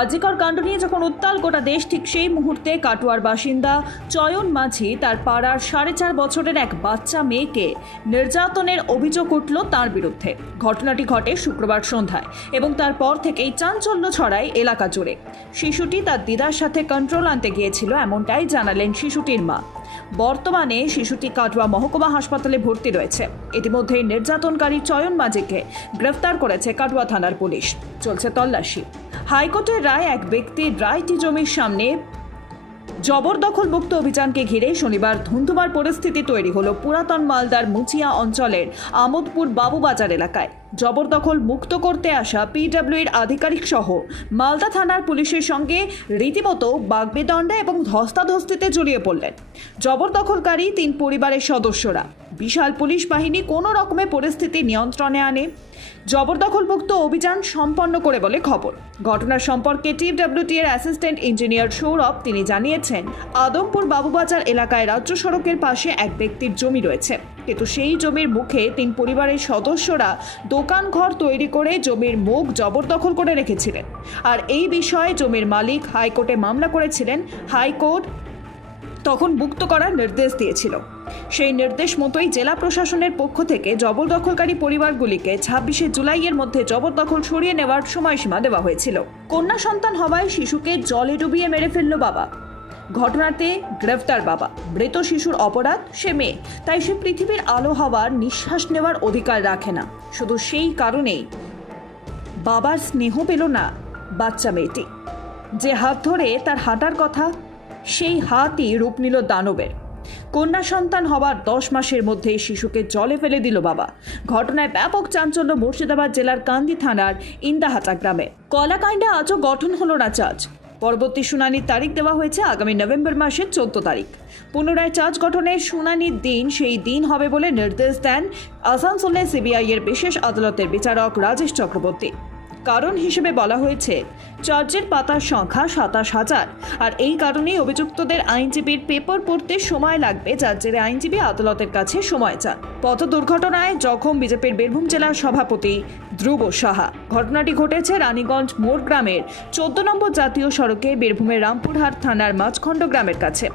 আজিকর কাণ্ড নিয়ে যখন উত্তাল গোটা দেশ, ঠিক সেই মুহূর্তে কাটোয়ার বাসিন্দা চয়ন মাঝি তার পাড়ার 4.5 বছরের এক বাচ্চা মেয়েকে নির্যাতনের অভিযোগ উঠল তার বিরুদ্ধে। ঘটনাটি ঘটে শুক্রবার সন্ধ্যায় এবং তারপর থেকেই চাঞ্চল্য ছড়ায় এলাকা জুড়ে। শিশুটি তার দিদার সাথে কন্ট্রোল আনতে গিয়েছিল, এমনটাই জানালেন শিশুটির মা। বর্তমানে শিশুটি কাটোয়া মহকুমা হাসপাতালে ভর্তি রয়েছে। ইতিমধ্যে নির্যাতনকারী চয়ন মাঝিকে গ্রেফতার করেছে কাটোয়া থানার পুলিশ। চলছে তল্লাশি। হাইকোর্টের রায়, এক ব্যক্তির রায়টি জমির সামনে জবরদখল মুক্ত অভিযানকে ঘিরে শনিবার ধুন্ধুমার পরিস্থিতি তৈরি হলো পুরাতন মালদার মুচিয়া অঞ্চলের আমোদপুর বাবুবাজার এলাকায়। জবরদখল মুক্ত করতে আসা পিডব্লিউর আধিকারিক সহ মালদা থানার পুলিশের সঙ্গে রীতিমতো বাগবিতণ্ডা এবং ধস্তাধস্তিতে জড়িয়ে পড়লেন জবরদখলকারী 3 পরিবারের সদস্যরা। বিশাল পুলিশ বাহিনী কোনো রকমে পরিস্থিতি নিয়ন্ত্রণে আনে, জবরদখল মুক্ত অভিযান সম্পন্ন করে বলে খবর। ঘটনার সম্পর্কে টিডব্লিউটি এর অ্যাসিস্ট্যান্ট ইঞ্জিনিয়ার সৌরভ তিনি জানিয়েছেন, আদমপুর বাবুবাজার এলাকায় রাজ্য সড়কের পাশে এক ব্যক্তির জমি রয়েছে, কিন্তু সেই জমির মুখে 3 পরিবারের সদস্যরা দোকান ঘর তৈরি করে জমির মুখ জবরদখল করে রেখেছিলেন। আর এই বিষয়ে জমির মালিক হাইকোর্টে মামলা করেছিলেন। হাইকোর্ট তখন মুক্ত করার নির্দেশ দিয়েছিল। সেই নির্দেশ মতোই জেলা প্রশাসনের পক্ষ থেকে জবরদখলকারী পরিবারগুলিকে 26শে জুলাইয়ের মধ্যে জবরদখল সরিয়ে নেওয়ার সময়সীমা দেওয়া হয়েছিল। কন্যা সন্তান হওয়ায় শিশুকে জলে ডুবিয়ে মেরে ফেলল বাবা। ঘটনাতে গ্রেফতার বাবা। মৃত শিশুর অপরাধ, সে মেয়ে, তাই সে পৃথিবীর আলো হওয়ার নিঃশ্বাস নেওয়ার অধিকার রাখে না। শুধু সেই কারণেই বাবার স্নেহ পেল না বাচ্চা মেয়েটি। যে হাত ধরে তার হাঁটার কথা, সেই হাতই রূপ নিল দানবের। কন্যা সন্তান হওয়ার 10 মাসের মধ্যেই শিশুকে জলে ফেলে দিল বাবা। ঘটনায় ব্যাপক চাঞ্চল্য মুর্শিদাবাদ জেলার কান্দি থানার ইন্দাহাটা গ্রামে। কলাকাণ্ডে আজও গঠন হলো না চার্জ। পরবর্তী শুনানির তারিখ দেওয়া হয়েছে আগামী নভেম্বর মাসের 14 তারিখ। পুনরায় চার্জ গঠনের শুনানির দিন সেই দিন হবে বলে নির্দেশ দেন আসানসোলে সিবিআই এর বিশেষ আদালতের বিচারক রাজেশ চক্রবর্তী। কারণ হিসেবে বলা হয়েছে, চার্জের পাতার সংখ্যা 27,000, আর এই কারণেই অভিযুক্তদের আইনজীবীর পেপার পড়তে সময় লাগবে, যার জেরে আইনজীবী আদালতের কাছে সময় চান। পথ দুর্ঘটনায় জখম বিজেপির বীরভূম জেলার সভাপতি ধ্রুব সাহা। ঘটনাটি ঘটেছে রানীগঞ্জ মোড় গ্রামের 14 নম্বর জাতীয় সড়কে বীরভূমের রামপুরহাট থানার মাঝখণ্ড গ্রামের কাছে।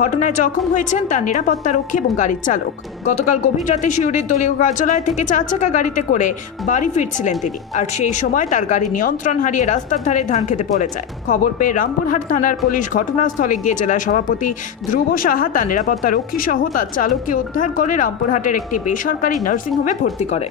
ঘটনায় জখম হয়েছেন তার নিরাপত্তারক্ষী এবং গাড়ির চালক। গতকাল গভীর রাতে শিউরির দলীয় কার্যালয় থেকে 4 চাকা গাড়িতে করে বাড়ি ফিরছিলেন তিনি, আর সেই সময় তার গাড়ি নিয়ন্ত্রণ হারিয়ে রাস্তার ধারে ধান খেতে পড়ে যায়। খবর পেয়ে রামপুরহাট থানার পুলিশ ঘটনাস্থলে গিয়ে জেলা সভাপতি ধ্রুব সাহা, তার নিরাপত্তারক্ষী সহ তার চালককে উদ্ধার করে রামপুরহাটের একটি বেসরকারি নার্সিংহোমে ভর্তি করে।